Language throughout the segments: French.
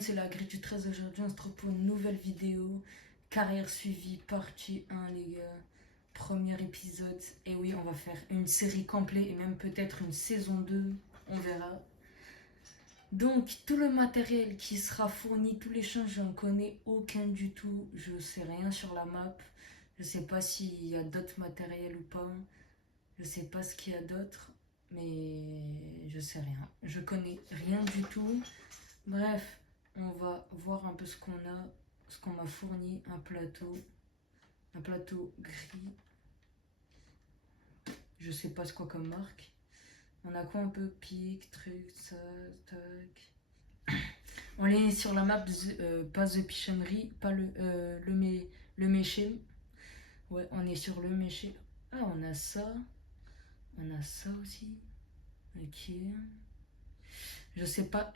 C'est la grille du 13 aujourd'hui, on se retrouve pour une nouvelle vidéo. Carrière suivie, partie 1 les gars. Premier épisode. Et oui, on va faire une série complète et même peut-être une saison 2. On verra. Donc, tout le matériel qui sera fourni, tous les champs, je n'en connais aucun du tout. Je sais rien sur la map. Je sais pas s'il y a d'autres matériels ou pas. Je sais pas ce qu'il y a d'autre. Mais je sais rien. Je connais rien du tout. Bref, on va voir un peu ce qu'on a, ce qu'on m'a fourni, un plateau gris, je sais pas ce quoi comme marque. On a quoi un peu pique, truc, ça, tac. On est sur la map, pas The Pichonnerie, pas le Méché. Ouais, on est sur le Méché. Ah, on a ça aussi. Ok. Je sais pas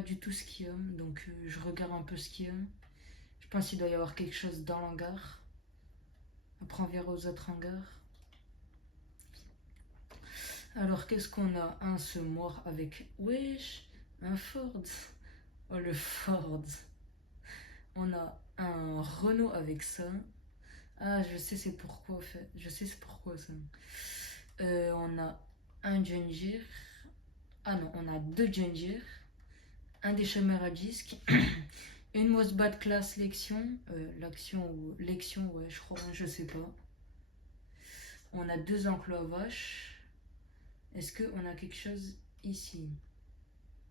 du tout ce qu'il y a, donc je regarde un peu ce qu'il y a. Je pense qu'il doit y avoir quelque chose dans l'hangar. Après, on verra aux autres hangars. Alors, qu'est-ce qu'on a? Un semoir avec. Wesh, un Ford. Oh, le Ford. On a un Renault avec ça. Ah, je sais c'est pourquoi, en fait. Je sais c'est pourquoi ça. On a un Ginger. Ah non, on a deux Ginger. Un déchameur à disque. Une Mosbat classe Lection. L'action ou Lection, ouais, je crois, je sais pas. On a deux enclos à vaches. Est-ce qu'on a quelque chose ici?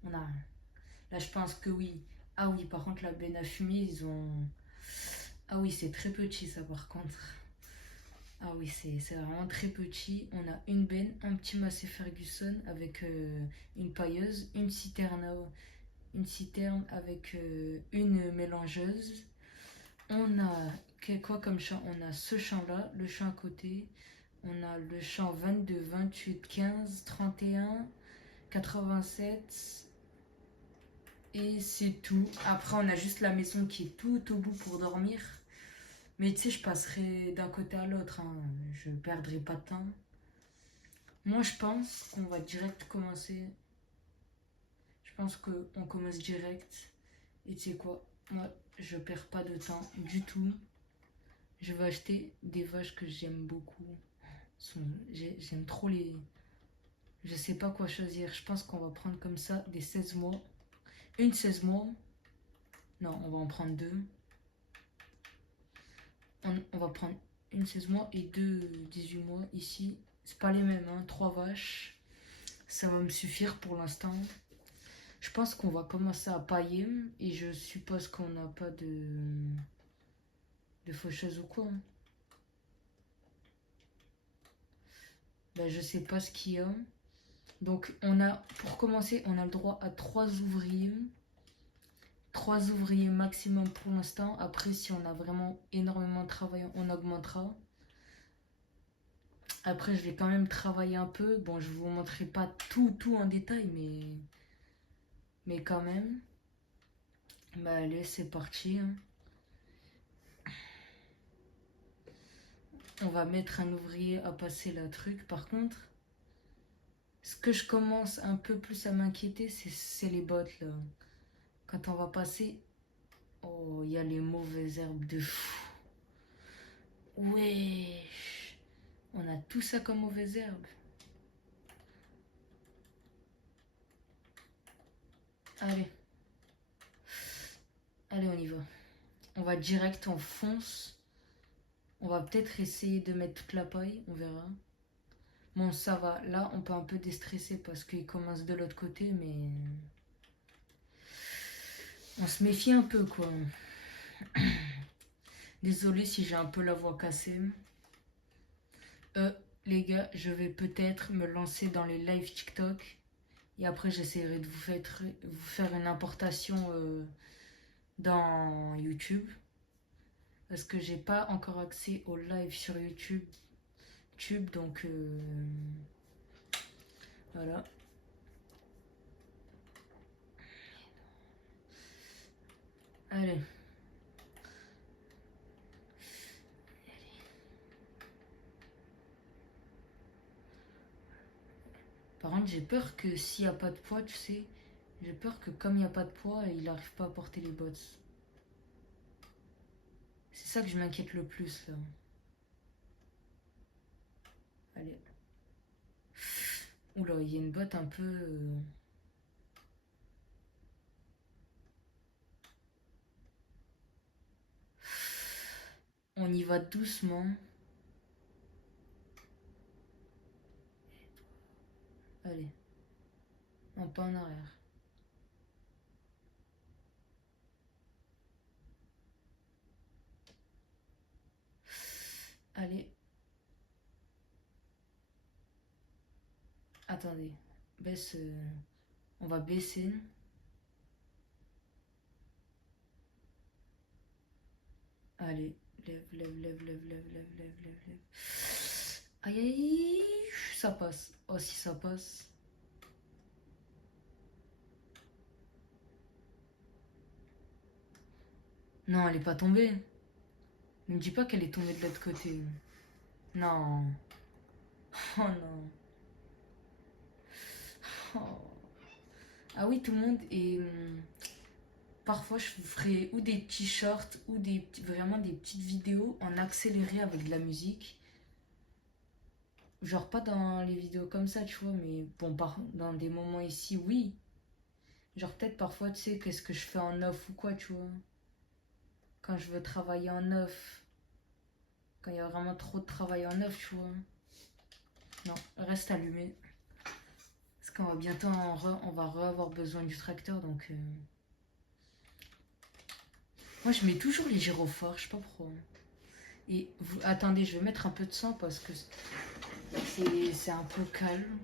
On a. Là, je pense que oui. Ah oui, par contre, la benne à fumier, ils ont. Ah oui, c'est très petit, ça, par contre. Ah oui, c'est vraiment très petit. On a une benne, un petit Massey Ferguson avec une pailleuse, une citerne avec une mélangeuse. On a quoi comme champ? On a ce champ-là, le champ à côté. On a le champ 22, 28, 15, 31, 87. Et c'est tout. Après, on a juste la maison qui est tout au bout pour dormir. Mais tu sais, je passerai d'un côté à l'autre. Hein. Je perdrai pas de temps. Moi, je pense qu'on va direct commencer. Je pense qu'on commence direct. Et tu sais quoi? Moi, je perds pas de temps du tout. Je vais acheter des vaches que j'aime beaucoup. J'aime trop les. Je sais pas quoi choisir. Je pense qu'on va prendre comme ça des 16 mois. Une 16 mois. Non, on va en prendre deux. On va prendre une 16 mois et deux 18 mois ici. C'est pas les mêmes, hein. 3 vaches. Ça va me suffire pour l'instant. Je pense qu'on va commencer à pailler et je suppose qu'on n'a pas de faucheuse ou quoi. Ben, je sais pas ce qu'il y a. Donc on a, pour commencer, on a le droit à 3 ouvriers. 3 ouvriers maximum pour l'instant. Après, si on a vraiment énormément de travail, on augmentera. Après, je vais quand même travailler un peu. Bon, je vous montrerai pas tout en détail, mais quand même. Bah allez, c'est parti. Hein. On va mettre un ouvrier à passer le truc. Par contre, ce que je commence un peu plus à m'inquiéter, c'est les bottes là. Quand on va passer, oh, il y a les mauvaises herbes de fou. Wesh, on a tout ça comme mauvaises herbes. Allez, allez, on y va. On va direct, on fonce. On va peut-être essayer de mettre toute la paille, on verra. Bon, ça va. Là, on peut un peu déstresser parce qu'il commence de l'autre côté, mais on se méfie un peu, quoi. Désolé si j'ai un peu la voix cassée. Les gars, je vais peut-être me lancer dans les live TikTok. Et après, j'essaierai de vous faire une importation dans YouTube. Parce que j'ai pas encore accès au live sur YouTube. Donc voilà. Allez. Par contre, j'ai peur que s'il n'y a pas de poids, tu sais, J'ai peur que comme il n'y a pas de poids, il n'arrive pas à porter les bottes. C'est ça que je m'inquiète le plus là. Allez. Oula, il y a une botte un peu... On y va doucement. Allez. Un pas en arrière. Allez. Attendez. Baisse. On va baisser. Allez. Lève, lève, lève, lève, lève, lève, lève, lève, lève. Aïe, aïe, aïe. Ça passe. Oh, si ça passe. Non, elle est pas tombée. Ne me dis pas qu'elle est tombée de l'autre côté. Non. Oh non. Oh. Ah oui, tout le monde. Et parfois, je ferai ou des petits shorts ou vraiment des petites vidéos en accéléré avec de la musique. Genre pas dans les vidéos comme ça, tu vois, mais bon, dans des moments ici, oui. Genre peut-être parfois, tu sais, qu'est-ce que je fais en off ou quoi, tu vois. Quand je veux travailler en off. Quand il y a vraiment trop de travail en off, tu vois. Non, reste allumé. Parce qu'on va bientôt on va avoir besoin du tracteur, donc... Moi, je mets toujours les gyrophares, je sais pas pourquoi. Et attendez, je vais mettre un peu de sang parce que c'est un peu calme.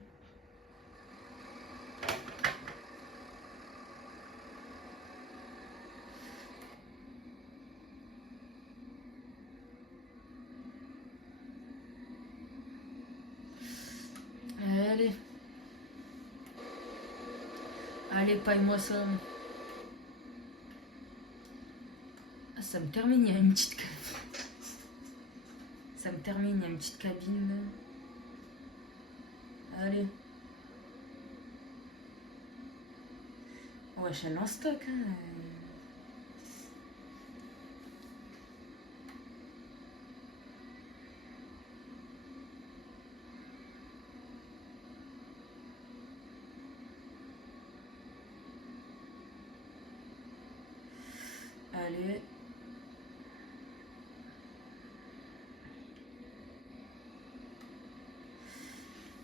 Allez. Allez, paille-moi ça. Ah, ça me termine, il y a une petite cabine. Ça me termine, il y a une petite cabine. Allez. Ouais, je suis en stock. Hein. Allez.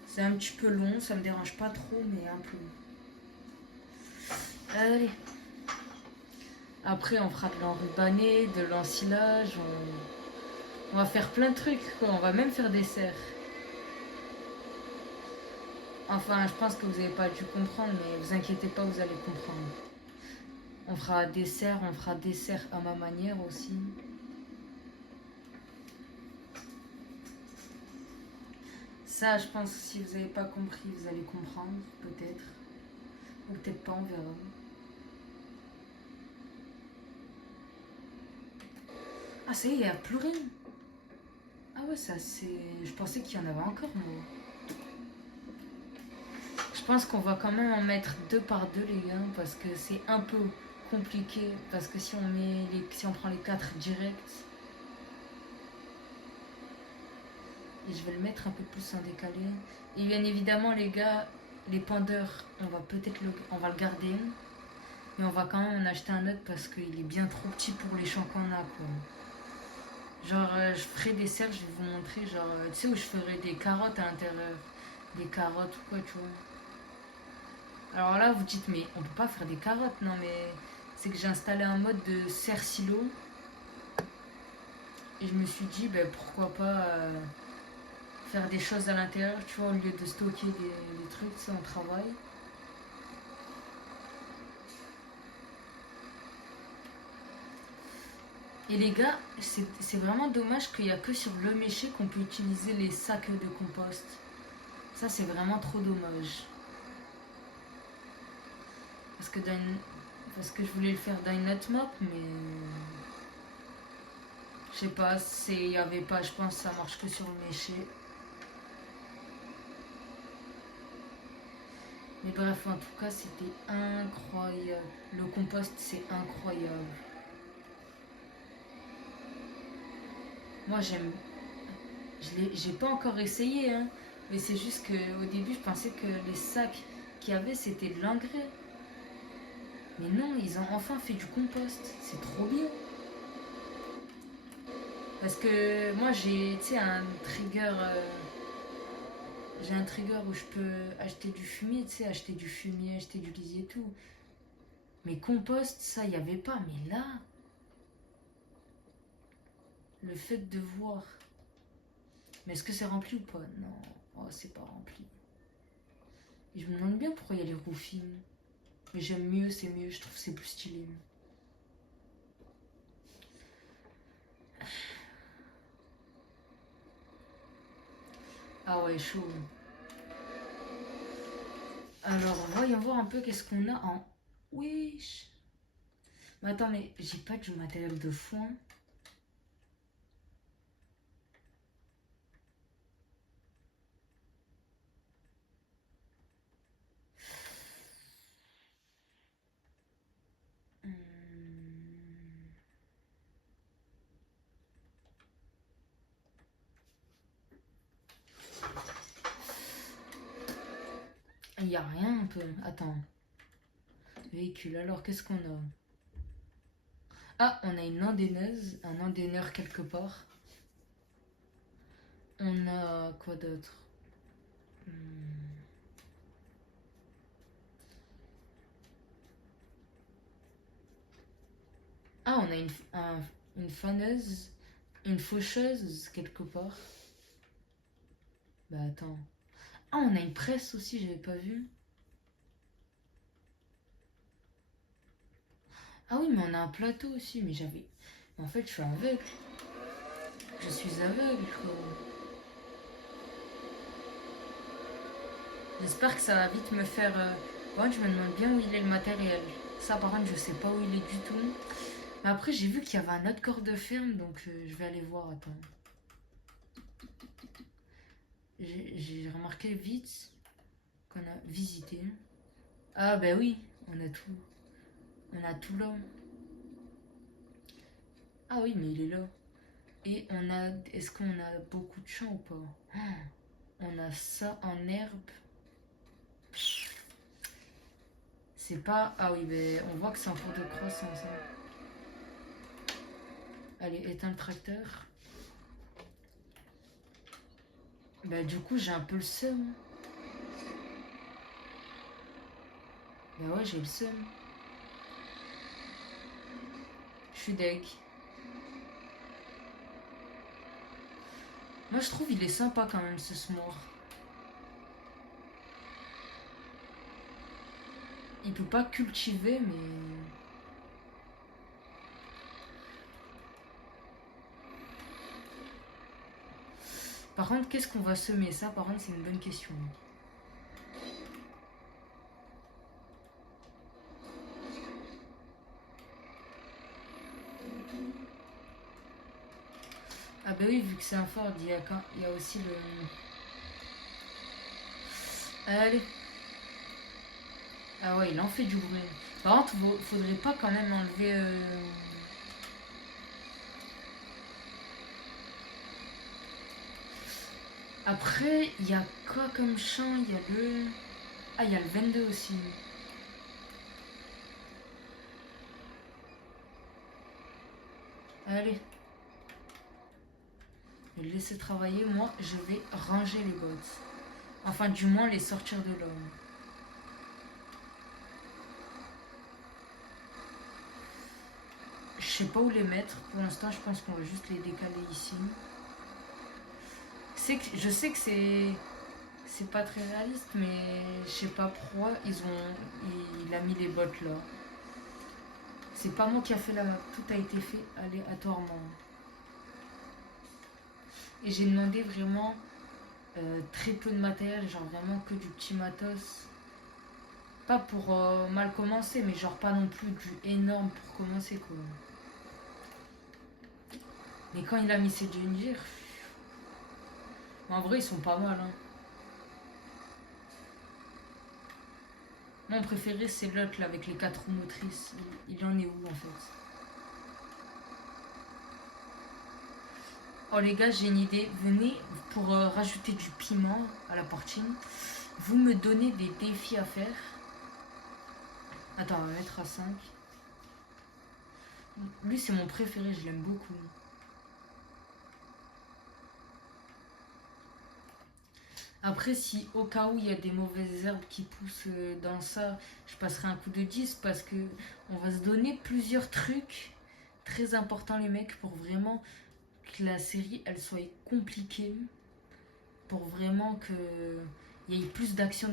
C'est un petit peu long, ça me dérange pas trop, mais un peu long. Allez. Après, on fera de l'enrubané, de l'ensilage. On va faire plein de trucs, quoi. On va même faire des serres. Enfin, je pense que vous n'avez pas dû comprendre, mais vous inquiétez pas, vous allez comprendre. On fera des serres à ma manière aussi. Ça, je pense que si vous n'avez pas compris, vous allez comprendre, peut-être. Ou peut-être pas, on verra. Ah, ça y est, il n'y a plus rien. Ah ouais, ça c'est... Je pensais qu'il y en avait encore, moi. Je pense qu'on va quand même en mettre deux par deux, les gars, parce que c'est un peu compliqué. Parce que si on prend les quatre directs, et je vais le mettre un peu plus en décalé. Et bien évidemment, les gars, les pendeurs, on va le garder. Mais on va quand même en acheter un autre parce qu'il est bien trop petit pour les champs qu'on a, quoi. Genre, je ferai des serres, je vais vous montrer, genre, tu sais, où je ferai des carottes à l'intérieur. Des carottes ou quoi, tu vois. Alors là, vous dites, mais on peut pas faire des carottes, non, mais c'est que j'ai installé un mode de serre silo. Et je me suis dit, ben, pourquoi pas faire des choses à l'intérieur, tu vois, au lieu de stocker des trucs, tu sais, on travaille. Et les gars, c'est vraiment dommage qu'il n'y a que sur le méché qu'on peut utiliser les sacs de compost. Ça, c'est vraiment trop dommage. Parce que, parce que je voulais le faire dans une autre map, mais... Je sais pas, il y avait pas, je pense que ça marche que sur le méché. Mais bref, en tout cas, c'était incroyable. Le compost, c'est incroyable. Moi, j'aime. J'ai pas encore essayé, hein. Mais c'est juste qu'au début, je pensais que les sacs qu'il y avait, c'était de l'engrais. Mais non, ils ont enfin fait du compost. C'est trop bien. Parce que moi, j'ai un trigger. J'ai un trigger où je peux acheter du fumier, tu sais, acheter du fumier, acheter du lisier et tout. Mais compost, ça, il n'y avait pas. Mais là, le fait de voir. Mais est-ce que c'est rempli ou pas? Non. Oh, c'est pas rempli. Et je me demande bien pourquoi il y a les roufines. Mais j'aime mieux, c'est mieux, je trouve que c'est plus stylé. Ah ouais, chaud. Alors, voyons voir un peu qu'est-ce qu'on a en... Wesh. Mais attends, mais j'ai pas du matériel de foin. Il y a rien un peu. Attends. Véhicule, alors qu'est-ce qu'on a? Ah, on a une andaineuse, un endaineur quelque part. On a quoi d'autre? Ah, on a une faneuse, une faucheuse quelque part. Bah attends. Ah, on a une presse aussi, j'avais pas vu. Ah oui, mais on a un plateau aussi, mais j'avais... En fait, je suis aveugle. Je suis aveugle, quoi. J'espère que ça va vite me faire... Par contre, je me demande bien où il est le matériel. Ça, par contre, je sais pas où il est du tout. Mais après, j'ai vu qu'il y avait un autre corps de ferme, donc je vais aller voir. Attends. J'ai remarqué vite qu'on a visité. Ah, bah oui, on a tout. On a tout là. Ah oui, mais il est là. Et on a... Est-ce qu'on a beaucoup de champs ou pas? On a ça en herbe. C'est pas... Ah oui, mais on voit que c'est en cours de croissance. Hein. Allez, éteins le tracteur. Bah du coup, j'ai un peu le seum. Bah ouais, j'ai le seum. Je suis deg. Moi, je trouve il est sympa quand même, ce s'more. Il peut pas cultiver, mais... Par contre, qu'est-ce qu'on va semer? Ça, par contre, c'est une bonne question. Ah bah oui, vu que c'est un Ford, il y a aussi le... Allez. Ah ouais, il en fait du bruit. Par contre, faudrait pas quand même enlever... Après, il y a quoi comme champ? Il y a le... Ah, il y a le 22 aussi. Allez. Je vais le laisser travailler. Moi, je vais ranger les bottes. Enfin, du moins, les sortir de l'homme. Je sais pas où les mettre. Pour l'instant, je pense qu'on va juste les décaler ici. Je sais que c'est pas très réaliste, mais je sais pas pourquoi il a mis les bottes là. C'est pas moi qui a fait la... Tout a été fait aléatoirement. Et j'ai demandé vraiment très peu de matériel, genre vraiment que du petit matos. Pas pour mal commencer, mais genre pas non plus du énorme pour commencer quoi. Mais quand il a mis ses ginger, en vrai ils sont pas mal. Hein. Mon préféré, c'est l'autre là avec les 4 roues motrices. Il en est où en fait? Oh les gars, j'ai une idée. Venez pour rajouter du piment à la portine. Vous me donnez des défis à faire. Attends, on va mettre à 5. Lui, c'est mon préféré, je l'aime beaucoup. Après, si au cas où il y a des mauvaises herbes qui poussent dans ça, je passerai un coup de 10 parce que on va se donner plusieurs trucs très importants, les mecs, pour vraiment que la série elle soit compliquée, pour vraiment qu'il y ait plus d'action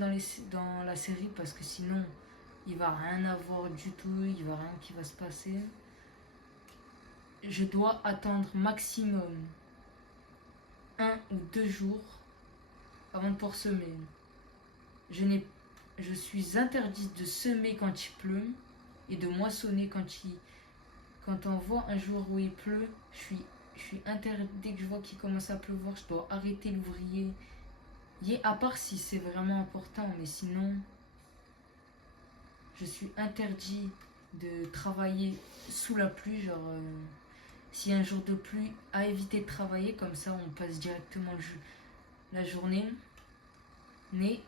dans la série parce que sinon il va rien avoir du tout, il va rien qui va se passer. Je dois attendre maximum 1 ou 2 jours avant de pouvoir semer. Je, je suis interdite de semer quand il pleut et de moissonner quand on voit un jour où il pleut. Je suis interdite, dès que je vois qu'il commence à pleuvoir, je dois arrêter l'ouvrier. À part si c'est vraiment important, mais sinon, je suis interdit de travailler sous la pluie. Genre, s'il y a un jour de pluie, à éviter de travailler, comme ça on passe directement la journée. Mais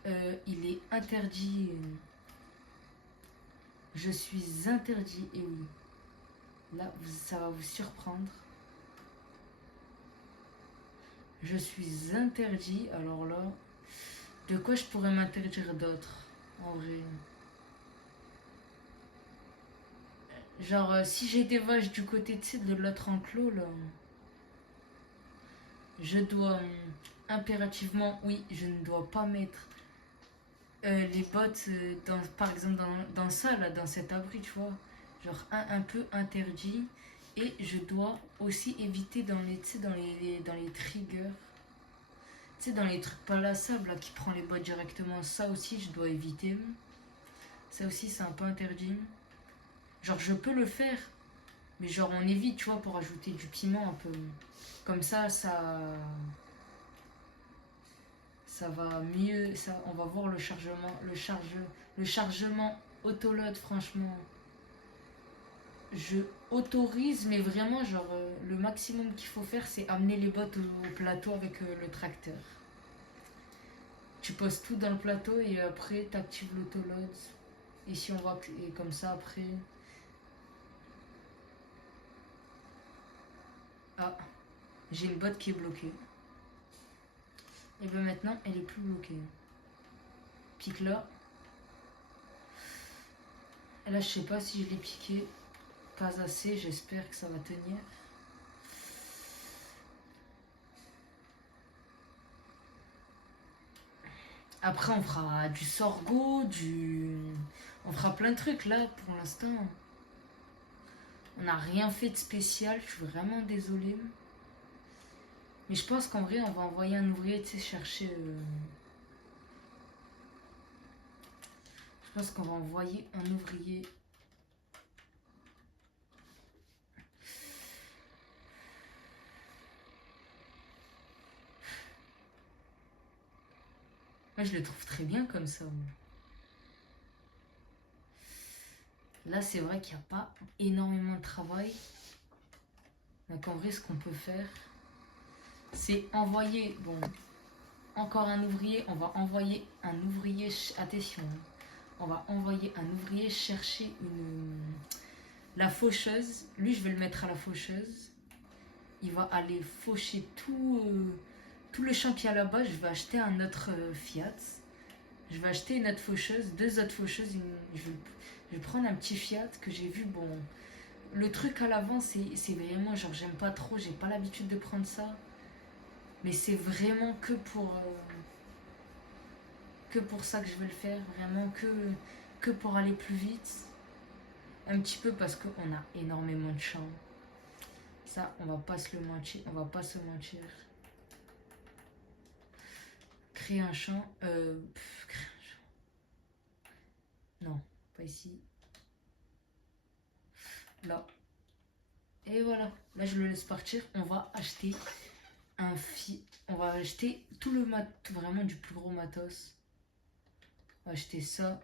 il est interdit. Je suis interdit, et oui. Là, ça va vous surprendre. Je suis interdit, alors là, de quoi je pourrais m'interdire d'autre, en vrai? Genre, si j'ai des vaches du côté de l'autre enclos, là, je dois impérativement, oui, je ne dois pas mettre les bottes, par exemple, dans ça, là, dans cet abri, tu vois. Genre, un peu interdit. Et je dois aussi éviter dans les triggers. Tu sais, dans les trucs palassables, là, qui prend les bottes directement. Ça aussi, je dois éviter. Ça aussi, c'est un peu interdit. Genre, je peux le faire. Mais genre, on évite, tu vois, pour ajouter du piment un peu. Comme ça va mieux, on va voir le chargement autoload, franchement. Je autorise, mais vraiment, genre, le maximum qu'il faut faire, c'est amener les bottes au plateau avec le tracteur. Tu poses tout dans le plateau et après, tu actives l'autoload. Et si on voit et comme ça, après. Ah, j'ai une botte qui est bloquée. Et bien maintenant, elle est plus bloquée. Pique là. Et là, je sais pas si je l'ai piqué. Pas assez, j'espère que ça va tenir. Après, on fera du sorgho, on fera plein de trucs. Là, pour l'instant, on n'a rien fait de spécial. Je suis vraiment désolée. Mais je pense qu'en vrai, on va envoyer un ouvrier, tu sais, chercher. Je pense qu'on va envoyer un ouvrier. Moi, je le trouve très bien comme ça. Là, c'est vrai qu'il n'y a pas énormément de travail. Donc, en vrai, ce qu'on peut faire, c'est envoyer. Bon, encore un ouvrier. On va envoyer un ouvrier. Attention. On va envoyer un ouvrier chercher la faucheuse. Lui, je vais le mettre à la faucheuse. Il va aller faucher tout le champ qu'il y a là-bas. Je vais acheter un autre Fiat. Je vais acheter une autre faucheuse, 2 autres faucheuses. Je vais prendre un petit Fiat que j'ai vu. Bon, le truc à l'avant, c'est vraiment genre, j'aime pas trop. J'ai pas l'habitude de prendre ça. Mais c'est vraiment que pour ça que je vais le faire. Vraiment que pour aller plus vite. Un petit peu parce qu'on a énormément de champs. Ça, on va pas se le mentir. On va pas se mentir. Créer un champ. Créer un champ. Non, pas ici. Là. Et voilà. Là, je le laisse partir. On va acheter on va acheter tout le vraiment du plus gros matos. On va acheter ça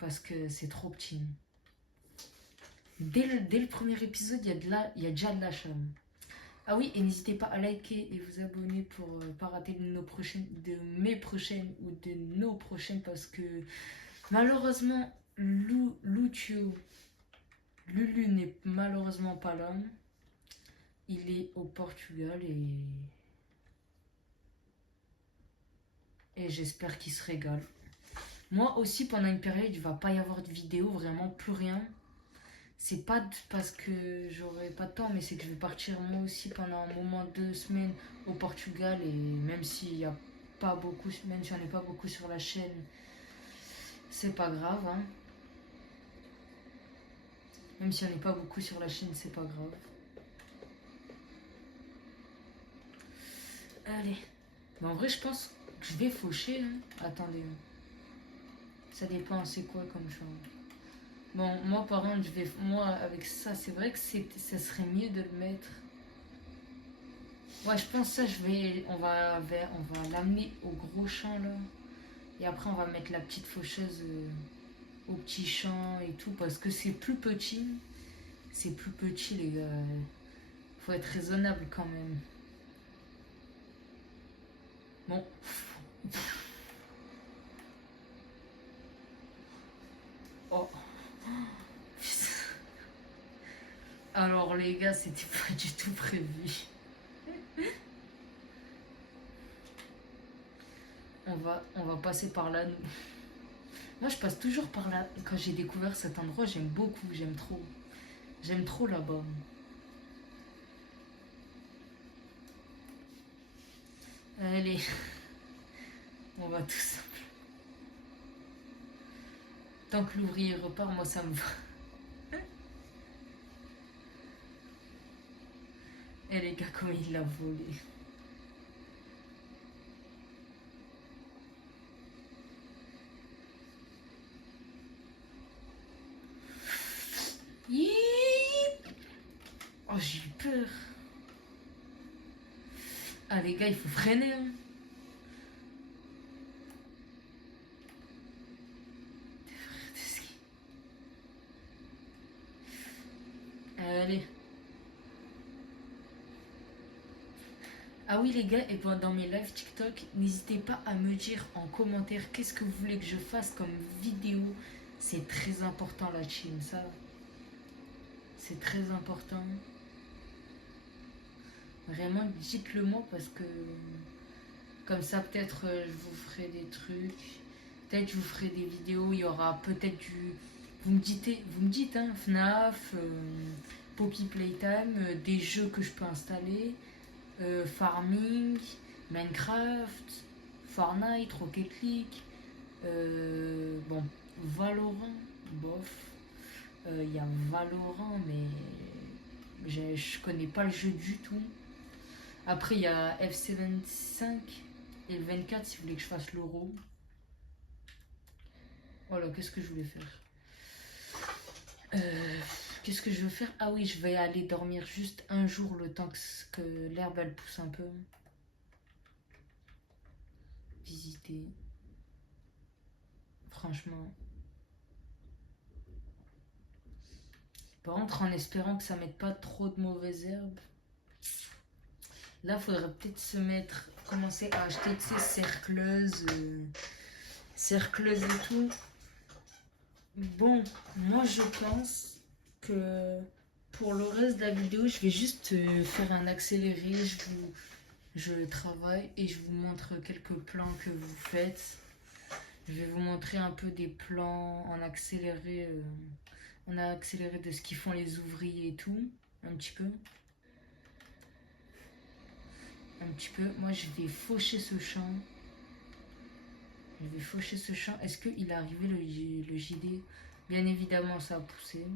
parce que c'est trop petit. Dès le premier épisode, il y a déjà de la charme. Ah oui, et n'hésitez pas à liker et vous abonner pour pas rater de mes prochaines ou de nos prochaines, parce que malheureusement, Lulu n'est malheureusement pas là. Il est au Portugal et j'espère qu'il se régale. Moi aussi, pendant une période, il va pas y avoir de vidéo, vraiment plus rien. C'est pas parce que j'aurai pas de temps, mais c'est que je vais partir moi aussi pendant un moment, 2 semaines au Portugal. Et même s'il y a pas beaucoup, même si on n'est pas beaucoup sur la chaîne, c'est pas grave. Hein. Même si on n'est pas beaucoup sur la chaîne, c'est pas grave. Allez. Mais en vrai, je pense que je vais faucher. Hein. Attendez. Ça dépend, c'est quoi comme chose. Bon, moi par contre, moi avec ça, c'est vrai que ça serait mieux de le mettre. Ouais, je pense ça, on va l'amener au gros champ là. Et après, on va mettre la petite faucheuse au petit champ et tout, parce que c'est plus petit. C'est plus petit, les gars. Faut être raisonnable quand même. Bon. Oh. Alors les gars, c'était pas du tout prévu. On va passer par là, nous. Moi, je passe toujours par là. Quand j'ai découvert cet endroit, j'aime beaucoup, j'aime trop. J'aime trop là-bas. Allez, on va tout simple. Tant que l'ouvrier repart, moi ça me va. Et les gars, comment il l'a volé. Oh, j'ai eu peur. Ah, les gars, il faut freiner. Hein. Allez. Ah oui les gars, et ben dans mes lives TikTok, n'hésitez pas à me dire en commentaire qu'est-ce que vous voulez que je fasse comme vidéo. C'est très important la team, ça. C'est très important. Vraiment, dites-le moi parce que comme ça peut-être je vous ferai des trucs. Peut-être je vous ferai des vidéos, il y aura peut-être du... Vous me dites hein, FNAF, Poppy Playtime, des jeux que je peux installer. Farming, Minecraft, Fortnite, Rocket League, bon, Valorant, bof. Il y a Valorant, mais je connais pas le jeu du tout. Après, il y a F75 et le 24 si vous voulez que je fasse l'euro. Voilà, qu'est-ce que je voulais faire Qu'est-ce que je veux faire? Ah oui, je vais aller dormir juste un jour le temps que l'herbe elle pousse un peu. Visiter. Franchement. Par contre, en espérant que ça mette pas trop de mauvaises herbes. Là, il faudrait peut-être commencer à acheter de ces cercleuses et tout. Bon, moi je pense que pour le reste de la vidéo, je vais juste faire un accéléré. Je travaille et je vous montre quelques plans que vous faites. Je vais vous montrer un peu des plans en accéléré. On a accéléré de ce qu'ils font les ouvriers et tout, un petit peu. Moi, je vais faucher ce champ. Est-ce qu'il est arrivé le JD? Bien évidemment, ça a poussé.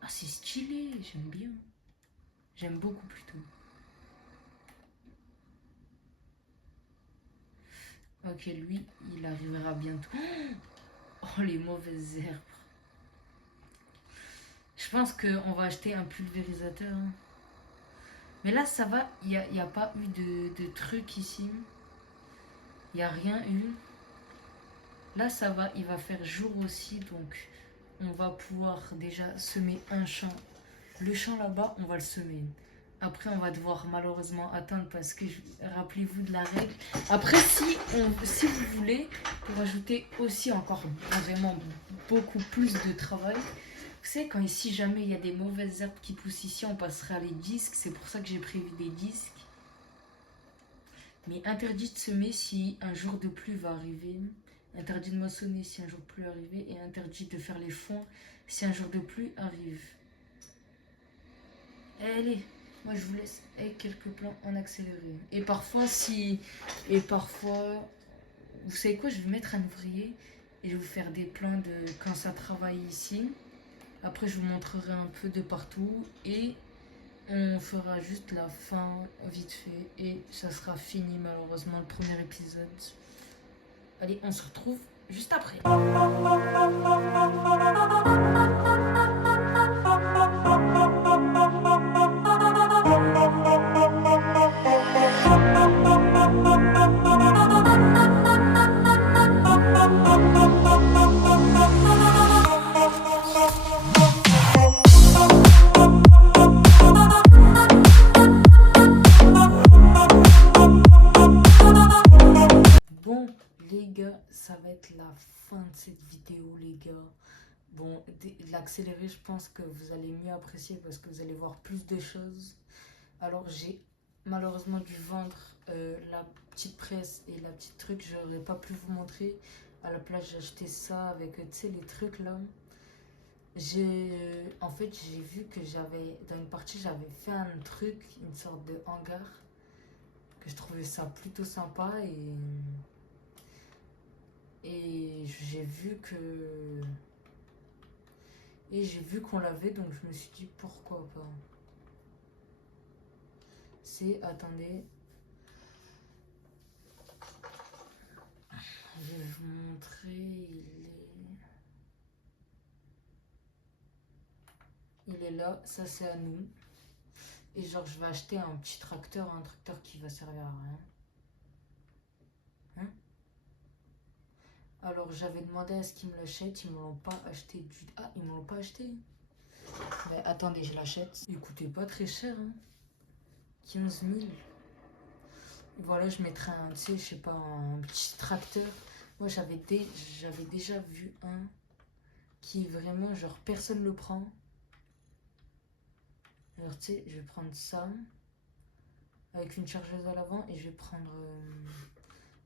Ah, c'est stylé, j'aime bien. J'aime beaucoup plutôt. Ok, lui, il arrivera bientôt. Oh, les mauvaises herbes. Je pense qu'on va acheter un pulvérisateur. Hein. Mais là, ça va, il n'y a pas eu de truc ici. Il n'y a rien eu. Là, ça va, il va faire jour aussi, donc on va pouvoir déjà semer un champ. Le champ là-bas, on va le semer. Après, on va devoir malheureusement attendre parce que, rappelez-vous de la règle. Après, si vous voulez, pour ajouter aussi encore vraiment beaucoup plus de travail, vous savez, quand si jamais il y a des mauvaises herbes qui poussent ici, on passera les disques. C'est pour ça que j'ai prévu des disques. Mais interdit de semer si un jour de pluie va arriver. Interdit de moissonner si un jour de pluie arrive. Et interdit de faire les foins si un jour de pluie arrive. Allez, moi je vous laisse avec quelques plans en accéléré. Et parfois, vous savez quoi, je vais mettre un ouvrier et je vais vous faire des plans de quand ça travaille ici. Après, je vous montrerai un peu de partout et on fera juste la fin vite fait et ça sera fini malheureusement le premier épisode. Allez, on se retrouve juste après. Bon les gars, ça va être la fin de cette vidéo les gars. Bon, l'accéléré, je pense que vous allez mieux apprécier parce que vous allez voir plus de choses. Alors j'ai malheureusement dû vendre la petite presse et la petite truc, j'aurais pas pu vous montrer. À la place j'ai acheté ça avec, tu sais, les trucs là. En fait j'ai vu que j'avais, dans une partie j'avais fait un truc, une sorte de hangar, que je trouvais ça plutôt sympa et j'ai vu qu'on l'avait, donc je me suis dit pourquoi pas. Attendez, je vais vous montrer, il est là, ça c'est à nous. Et genre je vais acheter un petit tracteur, un tracteur qui va servir à rien. Hein? Alors j'avais demandé à ce qu'ils me l'achètent, ils me l'ont pas acheté du... Ah, ils me l'ont pas acheté. Mais attendez, je l'achète. Il coûtait pas très cher, hein. 15 000. Et voilà, je mettrai un, tu sais, je sais pas, un petit tracteur. Moi j'avais déjà vu un qui vraiment, genre personne le prend. Alors tu sais, je vais prendre ça avec une chargeuse à l'avant et je vais prendre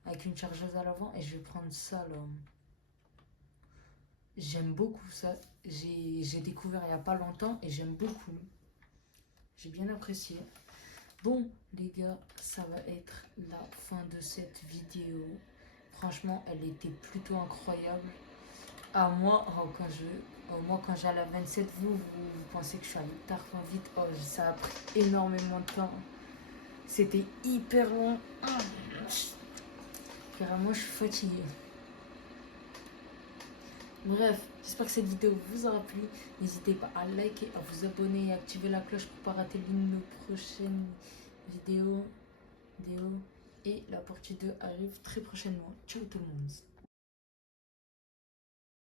avec une chargeuse à l'avant et je vais prendre ça là. J'aime beaucoup ça. J'ai découvert il y a pas longtemps et j'aime beaucoup. J'ai bien apprécié. Bon les gars, ça va être la fin de cette vidéo. Franchement, elle était plutôt incroyable. À moi, quand j'allais à 27, vous pensez que je suis allée tard vite. Oh, ça a pris énormément de temps. C'était hyper long. Carrément, je suis fatiguée. Bref, j'espère que cette vidéo vous aura plu. N'hésitez pas à liker, à vous abonner et à activer la cloche pour ne pas rater l'une de nos prochaines vidéos. Et la partie 2 arrive très prochainement. Ciao tout le monde.